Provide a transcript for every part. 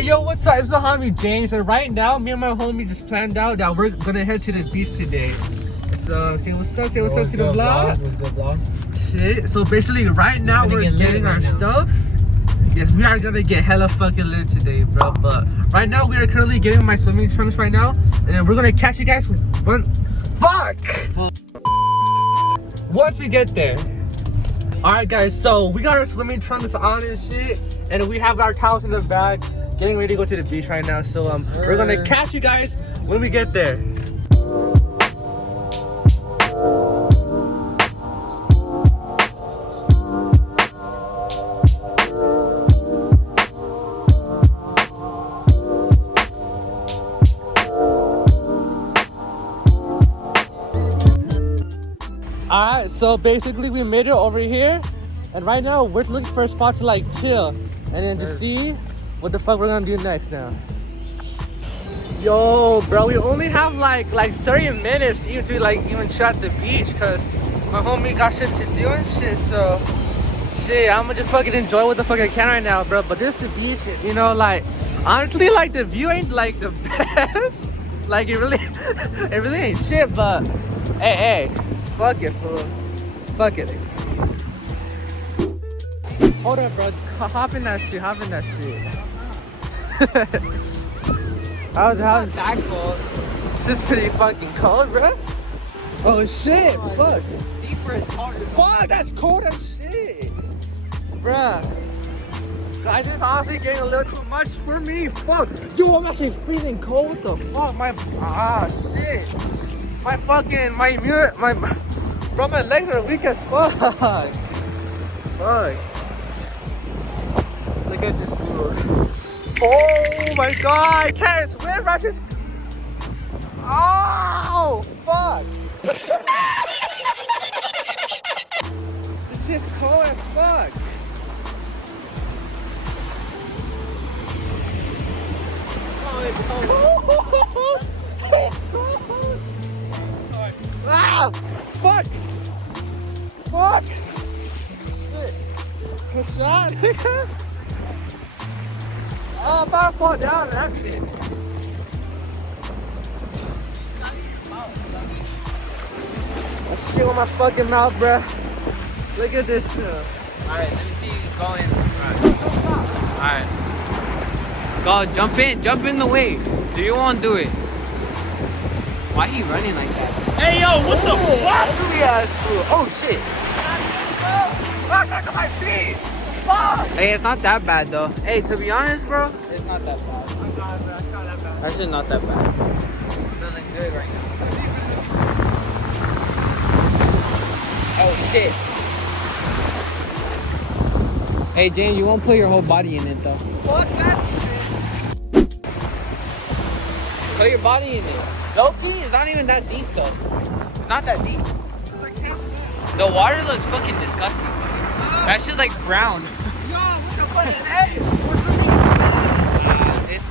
Hey yo, what's up? It's the homie James, and right now, me and my homie just planned out that we're gonna head to the beach today. So, say what's up to the vlog. What's good, vlog? Shit. So basically, right now we're getting our stuff. Yes, we are gonna get hella fucking lit today, bro. But right now, we are currently getting my swimming trunks right now, and then we're gonna catch you guys with one. Fuck! Once we get there. Alright, guys. So we got our swimming trunks on and shit, and we have our towels in the bag. Getting ready to go to the beach right now, so we're gonna catch you guys when we get there. Alright, so basically we made it over here, and right now we're looking for a spot to like chill and then to see what the fuck we're gonna do next now. Yo, bro, we only have like 30 minutes to even chill at the beach, cause my homie got shit to do and shit. So shit, I'ma just fucking enjoy what the fuck I can right now, bro. But this the beach, you know, like honestly, like the view ain't like the best. Like it really ain't shit. But hey, fuck it, fool. Fuck it. Hold up, bro. Hop in that shit. How's that cold? It's just pretty fucking cold, bro. Oh shit, fuck. Deeper is colder. Fuck, that's cold as shit. Bruh. Guys, this is honestly getting a little too much for me. Fuck. Yo, I'm actually freezing cold. What the fuck? Shit. Bro, my legs are weak as fuck. Fuck. Look at this dude. Oh my god, I can't swim, bro. Oh, fuck. This shit's cold as fuck. Oh, it's cold. It's cold. Ah, fuck. Fuck. Shit. What's that? Oh, I'm about to fall down and that shit. That shit on my fucking mouth, bruh. Look at this shit. Alright, let me see you going. Alright. Go, jump in the way. Do you want to do it? Why are you running like that? Hey, yo, what the fuck? Oh, shit. Fuck, look at my feet. Fuck. Hey, it's not that bad, though. Hey, to be honest, bro, it's not that bad. I'm God, bro. It's not that bad. That shit's not that bad. I'm feeling good right now. Oh, shit. Hey, James, you won't put your whole body in it, though. Fuck that shit. Put your body in it. Low key, it's not even that deep, though. It's not that deep. The water looks fucking disgusting. That shit's like brown. Yo, what the fuck is that? What's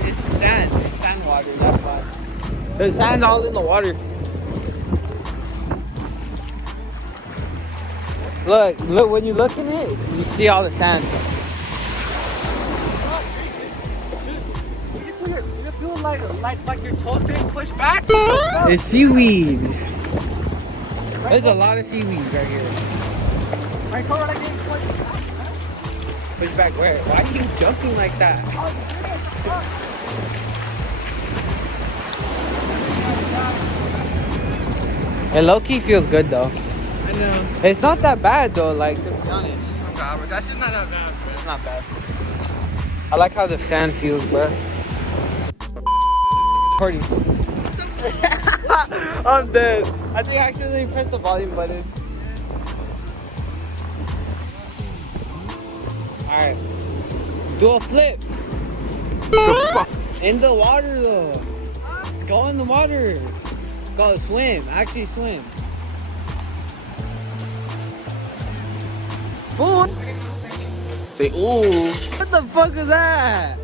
the It's sand. It's sand water, that's why. The sand's all in the water. Look, when you look in it, you see all the sand. You feel like your toes being pushed back? It's seaweed. There's a lot of seaweed right here. My toe like getting pushed back. Push back where? Why are you jumping like that? It low-key feels good though. I know. It's not that bad though, like to be honest. Oh god, but that's just not that bad, bro. It's not bad. I like how the sand feels, bro. Recording. I'm dead. I think I accidentally pressed the volume button. Alright. Do a flip. In the water though. Go in the water. Go swim. Actually swim. Ooh. Say ooh. What the fuck is that?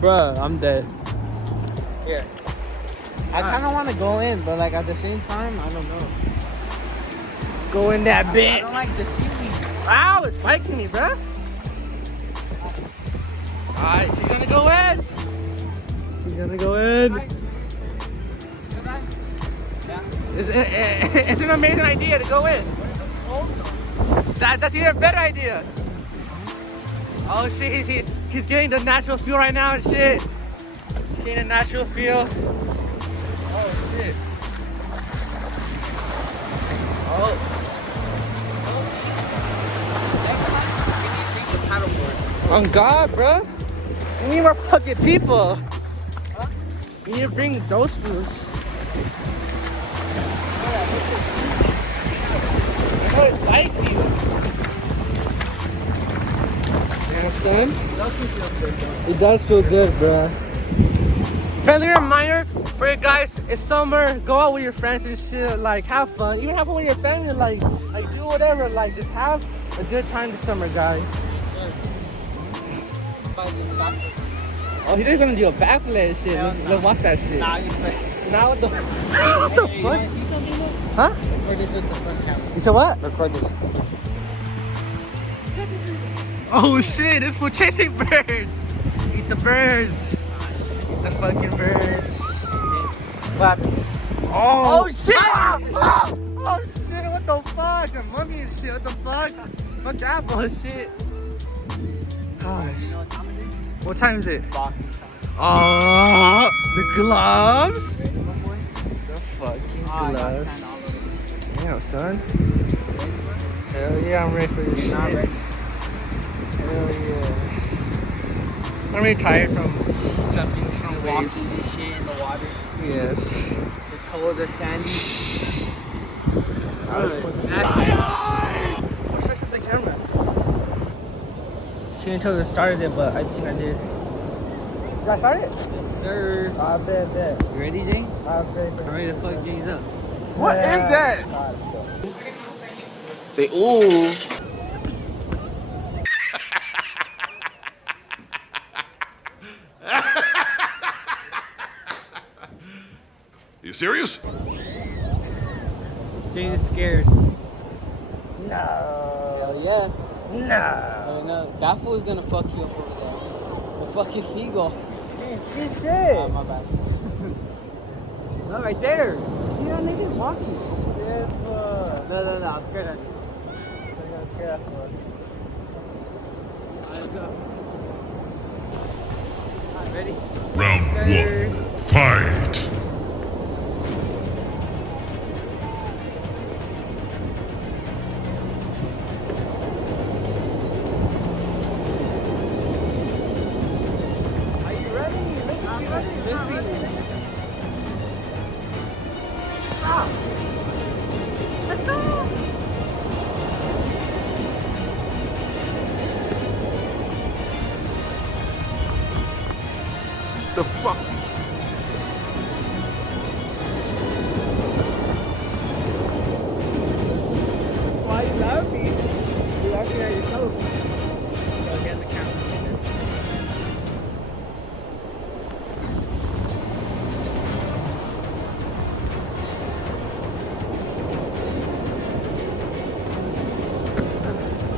Bruh, I'm dead. Here. I kind of want to go in, but like at the same time, I don't know. Go in that bit. I don't like the seaweed. Ow, it's spiking me, bro. Alright, you gonna go gonna go in. It's an amazing idea to go in. That's even a better idea. Oh shit, he's getting the natural feel right now and shit. He's getting a natural feel. Oh shit. Oh. On God, bro. We need more fucking people. Huh? You need to bring those fools. I know it likes you. Yeah, son. It does feel good, bro. Friendly reminder for you guys, it's summer. Go out with your friends and shit. Like, have fun. Even have fun with your family. Like do whatever. Like, just have a good time this summer, guys. Oh, he's just gonna do a backflip and shit. Let's watch that shit. Nah, now what the what the fuck? Huh? Record this with the front camera. You said what? Record this. Oh shit, this fool chasing birds. Eat the birds. Eat the fucking birds. What? Oh shit! Ah! Oh shit, what the fuck? The mummy and shit, what the fuck? Fuck that bullshit. Gosh. What time is it? Boxing time. Oh, the gloves? The fucking gloves. Damn, son. Hell yeah, I'm ready for this shit. Not ready. Hell yeah. I'm really tired from jumping from waves. Walking this shit in the water. Yes. The toes are sandy. I'll switch up the camera. She didn't tell me to start it, but I think I did. Did I start it? Yes, sir. I bet. You ready, James? I bet. I'm ready to fuck James up. What is that? Say, ooh. You serious? James is scared. No. Hell yeah. No. Oh no, that fool's gonna fuck you up over there. The fucking seagull. Good shit. Oh, my bad. Look right there. Yeah, niggas walking. Yes, No, I'm scared of you. I'm scared of you. Let's go. Alright, ready? Round 1. Fight! The fuck? Why you laughing? You're laughing at yourself. So get the camera.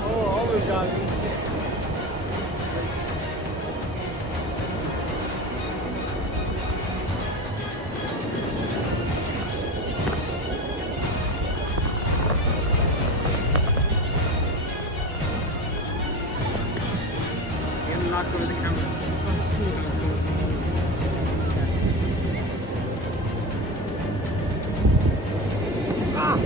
Oh my god. Knocked over the camera. Ah!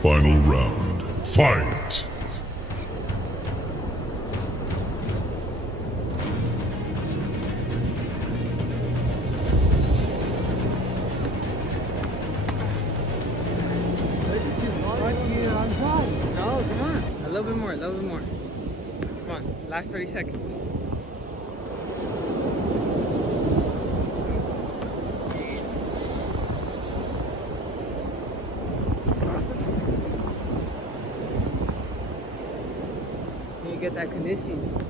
Final round. Fight! No, come on. A little bit more, Come on, last 30 seconds. get that condition.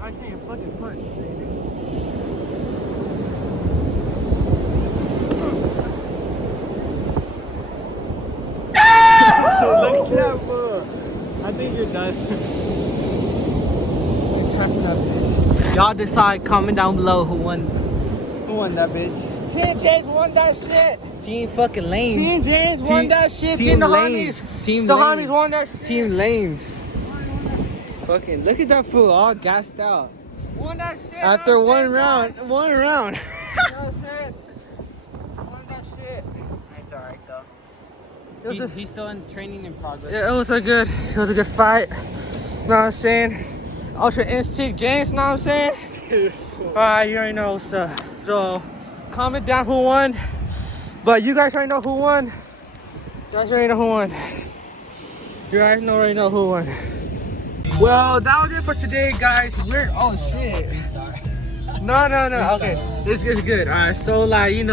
I can't fucking punch. Look at that fool. I think you're done. Y'all decide, comment down below who won that bitch. Team James won that shit. Team fucking lames. Team James won that shit. Team the lames. homies. Team The lames. homies won that shit. Team lames. Fucking look at that fool, all gassed out. Won that shit. After one round. One round. You know what I'm saying? Won that shit. It's alright though. He's still in training in progress. Yeah, it was a good fight. You know what I'm saying? Ultra Instinct James, know what I'm saying? Alright, you already know what's up. So, comment down who won. But you guys already know who won. You guys already know who won. You guys already know who won. Well, that was it for today, guys. Oh shit. No. Okay, it's good. All right, so like we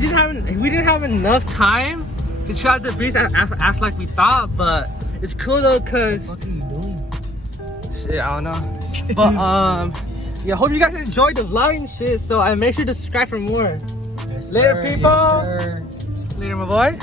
didn't have enough time to try the beats as like we thought, but it's cool though, cause What are you doing? shit, I don't know. But yeah, hope you guys enjoyed the vlog and shit. So make sure to subscribe for more. Yes, Later, sir. people. Yes, sir. Later, my boys.